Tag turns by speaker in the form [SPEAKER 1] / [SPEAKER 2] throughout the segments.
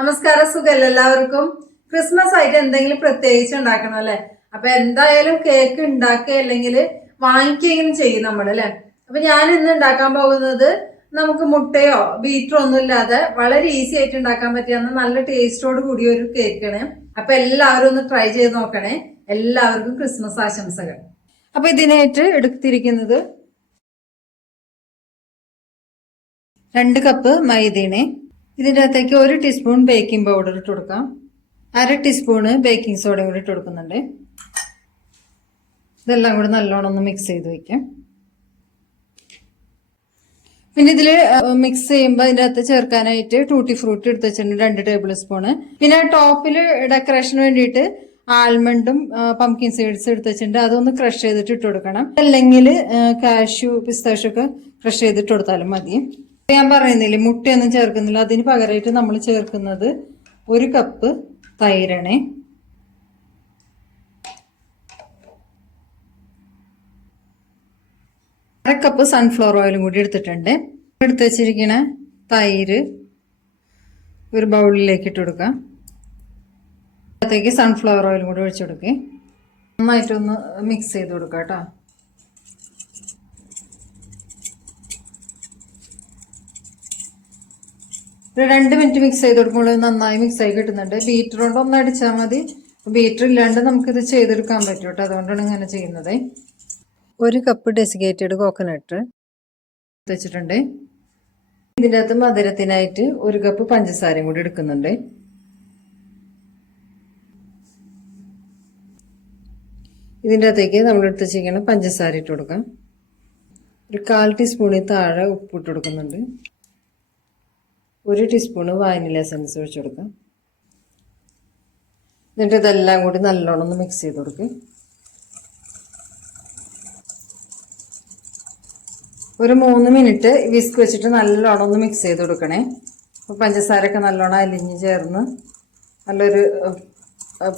[SPEAKER 1] നമസ്കാരം സുഖല്ല എല്ലാവർക്കും? ക്രിസ്മസ് ആയിട്ട് എന്തെങ്കിലും പ്രത്യേകിച്ച് ഉണ്ടാക്കണം അല്ലെ? അപ്പൊ എന്തായാലും കേക്ക് ഉണ്ടാക്കുക അല്ലെങ്കിൽ വാങ്ങിക്കുകയും ചെയ്യും നമ്മൾ അല്ലെ? അപ്പൊ ഞാൻ ഇന്ന് ഉണ്ടാക്കാൻ പോകുന്നത് നമുക്ക് മുട്ടയോ ബീറ്ററോ ഒന്നും ഇല്ലാതെ വളരെ ഈസി ആയിട്ട് ഉണ്ടാക്കാൻ പറ്റിയ നല്ല ടേസ്റ്റോട് കൂടിയ ഒരു കേക്കാണ് അപ്പൊ എല്ലാവരും ഒന്ന് ട്രൈ ചെയ്ത് നോക്കണേ. എല്ലാവർക്കും ക്രിസ്മസ് ആശംസകൾ. അപ്പൊ ഇതിനായിട്ട് എടുത്തിരിക്കുന്നത് രണ്ട് കപ്പ് മൈദയാണ്. ഇതിന്റെ അകത്തേക്ക് ഒരു ടീസ്പൂൺ ബേക്കിംഗ് പൗഡർ ഇട്ട് കൊടുക്കാം. അര ടീസ്പൂണ് ബേക്കിംഗ് സോഡയും കൂടി ഇട്ട് കൊടുക്കുന്നുണ്ട്. ഇതെല്ലാം കൂടി നല്ലോണം ഒന്ന് മിക്സ് ചെയ്ത് വയ്ക്കാം പിന്നെ ഇതിൽ മിക്സ് ചെയ്യുമ്പോൾ അതിന്റെ അകത്ത് ചേർക്കാനായിട്ട് ടൂട്ടി ഫ്രൂട്ട് എടുത്ത് വെച്ചിട്ടുണ്ട് രണ്ട് ടേബിൾ സ്പൂണ് പിന്നെ ടോപ്പിൽ ഡെക്കറേഷന് വേണ്ടിയിട്ട് ആൽമണ്ടും പംകിൻ സീഡ്സ് എടുത്ത് വെച്ചിട്ടുണ്ട്. അതൊന്ന് ക്രഷ് ചെയ്തിട്ട് ഇട്ട് കൊടുക്കണം. അല്ലെങ്കിൽ കാഷ്യൂ പിസ്താഷ്യൂ ഒക്കെ ക്രഷ് ചെയ്തിട്ട് കൊടുത്താലും മതി. ഞാൻ പറയുന്നില്ലേ മുട്ടയൊന്നും ചേർക്കുന്നില്ല. അതിന് പകരമായിട്ട് നമ്മൾ ചേർക്കുന്നത് ഒരു കപ്പ് തൈരണേ. അര കപ്പ് സൺഫ്ലവർ ഓയിലും കൂടി എടുത്തിട്ടുണ്ട്. എടുത്ത് വെച്ചിരിക്കണ തൈര് ഒരു ബൗളിലേക്ക് ഇട്ട് കൊടുക്കാം. അതിലേക്ക് സൺഫ്ലവർ ഓയിലും കൂടി ഒഴിച്ചു കൊടുക്കേ. നന്നായിട്ടൊന്ന് മിക്സ് ചെയ്ത് കൊടുക്കാം കേട്ടോ രണ്ട് മിനിറ്റ് മിക്സ് ചെയ്ത് കൊടുക്കുമ്പോൾ നന്നായി മിക്സ് ആയി കിട്ടുന്നുണ്ട്. ബീറ്റർ കൊണ്ട് ഒന്ന് അടിച്ചാൽ മതി. ബീറ്റർ ഇല്ലാണ്ട് നമുക്കിത് ചെയ്തെടുക്കാൻ പറ്റും കേട്ടോ. അതുകൊണ്ടാണ് ഇങ്ങനെ ചെയ്യുന്നത്. ഒരു കപ്പ് ഡെസിഗേറ്റഡ് കോക്കനട്ട് വെച്ചിട്ടുണ്ട്. ഇതിന്റെ അകത്ത് മധുരത്തിനായിട്ട് ഒരു കപ്പ് പഞ്ചസാരയും കൂടി എടുക്കുന്നുണ്ട്. ഇതിന്റെ അകത്തേക്ക് നമ്മൾ എടുത്ത് വെച്ചിരിക്കണം പഞ്ചസാര ഇട്ട് കൊടുക്കാം. ഒരു കാൽ ടീസ്പൂണിൽ താഴെ ഉപ്പ് ഇട്ട് കൊടുക്കുന്നുണ്ട്. ഒരു ടീസ്പൂണ് വാനില എസൻസ് ഒഴിച്ച് കൊടുക്കുക എന്നിട്ട് ഇതെല്ലാം കൂടി നല്ലോണം ഒന്ന് മിക്സ് ചെയ്ത് കൊടുക്കുക ഒരു മൂന്ന് മിനിറ്റ് വിസ്ക് വെച്ചിട്ട് നല്ലോണം ഒന്ന് മിക്സ് ചെയ്ത് കൊടുക്കണേ. അപ്പോൾ പഞ്ചസാരയൊക്കെ നല്ലോണം അലിഞ്ഞ് ചേർന്ന് നല്ലൊരു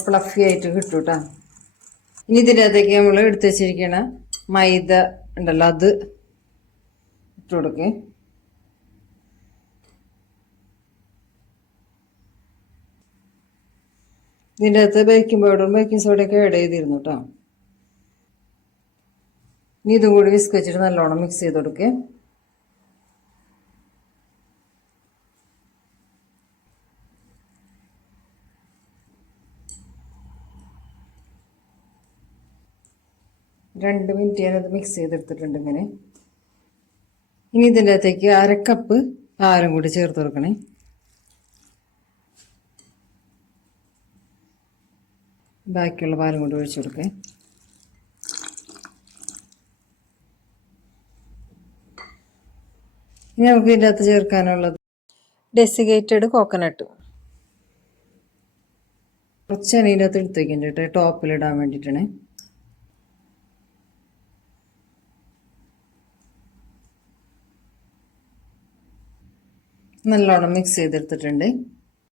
[SPEAKER 1] ഫ്ലഫി ആയിട്ട് കിട്ടും കേട്ടോ ഇനി ഇതിനകത്തേക്ക് നമ്മൾ എടുത്തു വെച്ചിരിക്കണ മൈദ ഉണ്ടല്ലോ അത് ഇട്ട് കൊടുക്കേ. ഇതിന്റെ അകത്ത് ബേക്കിംഗ് പൗഡറും ബേക്കിംഗ് സോഡയൊക്കെ ആഡ് ചെയ്തിരുന്നു കേട്ടോ ഇനി ഇതും കൂടി വിസ്ക് വെച്ചിട്ട് നല്ലോണം മിക്സ് ചെയ്ത് കൊടുക്കുക രണ്ട് മിനിറ്റ് ഞാനത് മിക്സ് ചെയ്തെടുത്തിട്ടുണ്ട് ഇങ്ങനെ. ഇനി ഇതിന്റെ അകത്തേക്ക് അരക്കപ്പ് പാലും കൂടി ചേർത്ത് കൊടുക്കണേ. ബാക്കിയുള്ള പാലും കൊണ്ട് ഒഴിച്ചു കൊടുക്കേ. ഇനി നമുക്ക് ഇതിന്റെ അകത്ത് ചേർക്കാനുള്ളത് ഡെസിഗേറ്റഡ് കോക്കനട്ട്. കുറച്ച് അതിന്റെ അകത്ത് എടുത്ത് വയ്ക്കേണ്ടത് കേട്ടോ ടോപ്പിലിടാൻ വേണ്ടിയിട്ടാണ് നല്ലോണം മിക്സ് ചെയ്തെടുത്തിട്ടുണ്ട്.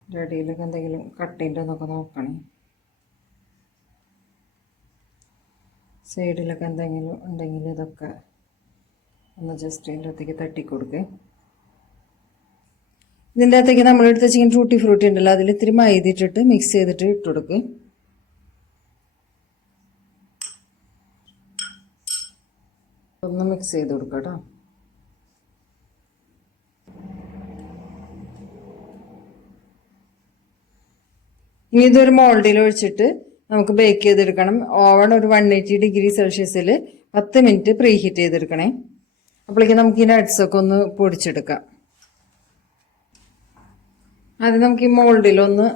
[SPEAKER 1] റെഡിയിലൊക്കെ എന്തെങ്കിലും കട്ടിന്റെ എന്നൊക്കെ നോക്കണേ. സൈഡിലൊക്കെ എന്തെങ്കിലും ഉണ്ടെങ്കിൽ ഇതൊക്കെ ഒന്ന് ജസ്റ്റ് ഇതിന്റെ അകത്തേക്ക് തട്ടിക്കൊടുക്കുക ഇതിന്റെ അകത്തേക്ക് നമ്മളെടുത്ത് ചിക്കൻ ഫ്രൂട്ടി ഫ്രൂട്ടി ഉണ്ടല്ലോ അതിൽ ഇത്തിരി മൈദ മിക്സ് ചെയ്തിട്ട് ഇട്ട് കൊടുക്കുക ഒന്ന് മിക്സ് ചെയ്ത് കൊടുക്കാം കേട്ടോ. ഇനി ഇതൊരു മോൾഡിൽ ഒഴിച്ചിട്ട് നമുക്ക് ബേക്ക് ചെയ്തെടുക്കണം. ഓവൺ ഒരു വൺ എയ്റ്റി ഡിഗ്രി സെൽഷ്യസിൽ പത്ത് മിനിറ്റ് പ്രീ ഹീറ്റ് ചെയ്തെടുക്കണേ. അപ്പോഴേക്കും നമുക്ക് ഈ നട്ട്സൊക്കെ ഒന്ന് പൊടിച്ചെടുക്കാം. അത് നമുക്ക് ഈ മോൾഡിലൊന്ന്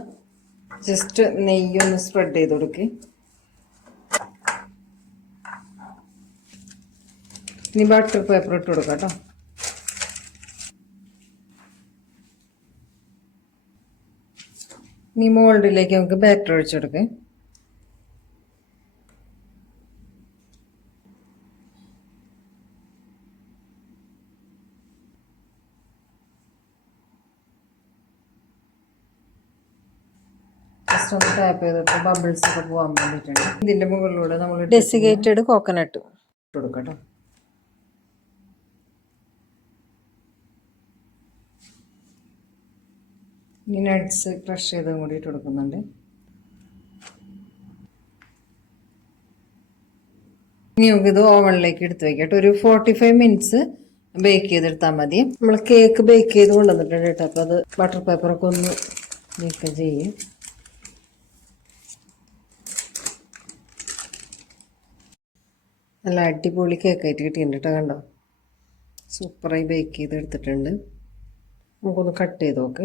[SPEAKER 1] ജസ്റ്റ് നെയ്യൊന്ന് സ്പ്രെഡ് ചെയ്ത് കൊടുക്കുക ഇനി ബട്ടർ പേപ്പർ ഇട്ട് കൊടുക്കാം കേട്ടോ. ഇനി മോൾഡിലേക്ക് നമുക്ക് ബാറ്റർ ഒഴിച്ചെടുക്കാം. ജസ്റ്റ് ഒന്ന് ടാപ്പ് ചെയ്തിട്ട് ബബിൾസ് ഒക്കെ പോകാൻ വേണ്ടിയിട്ടുണ്ട് ഇതിന്റെ മുകളിലൂടെ നമ്മൾ ഡെസിഗേറ്റഡ് കോക്കനട്ട് ഇട്ട് കൊടുക്കാം കേട്ടോ ഇനി നട്ട്സ് ക്രഷ് ചെയ്തും കൂടി ഇട്ട് കൊടുക്കുന്നുണ്ട്. ഇനി നമുക്കിത് ഓവനിലേക്ക് എടുത്ത് വെക്കട്ടെ ഒരു ഫോർട്ടി ഫൈവ് മിനിറ്റ്സ് ബേക്ക് ചെയ്തെടുത്താൽ മതി. നമ്മൾ കേക്ക് ബേക്ക് ചെയ്ത് കൊണ്ടുവന്നിട്ടുണ്ട് കേട്ടോ. അപ്പോൾ അത് ബട്ടർ പേപ്പറൊക്കെ ഒന്ന് നീക്കം ചെയ്യും. നല്ല അടിപൊളി കേക്കായിട്ട് കിട്ടിയിട്ടുണ്ട് കേട്ടോ കണ്ടോ? സൂപ്പറായി ബേക്ക് ചെയ്ത് എടുത്തിട്ടുണ്ട് നമുക്കൊന്ന് കട്ട് ചെയ്ത് നോക്ക്.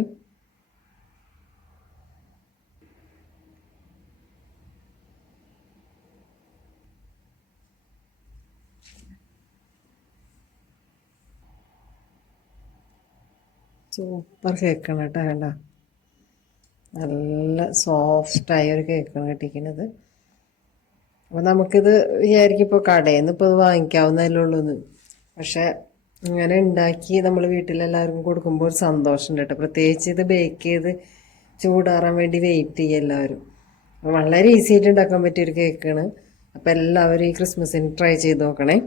[SPEAKER 1] സൂപ്പർ കേക്കാണ് കേട്ടോ കണ്ട? നല്ല സോഫ്റ്റായ ഒരു കേക്കാണ് കിട്ടിയിരിക്കുന്നത്. അപ്പോൾ നമുക്കിത് വിചാരിക്കും ഇപ്പോൾ കടയിൽ ഇപ്പോൾ ഇത് വാങ്ങിക്കാവുന്നതല്ലേ ഉള്ളൂ എന്ന് പക്ഷെ ഇങ്ങനെ ഉണ്ടാക്കി നമ്മൾ വീട്ടിലെല്ലാവർക്കും കൊടുക്കുമ്പോൾ ഒരു സന്തോഷമുണ്ട് കേട്ടോ. പ്രത്യേകിച്ച് ഇത് ബേക്ക് ചെയ്ത് ചൂടാറാൻ വേണ്ടി വെയിറ്റ് ചെയ്യും എല്ലാവരും. വളരെ ഈസി ആയിട്ട് ഉണ്ടാക്കാൻ പറ്റിയൊരു കേക്കാണ് അപ്പോൾ എല്ലാവരും ഈ ക്രിസ്മസിന് ട്രൈ ചെയ്ത് നോക്കണേ.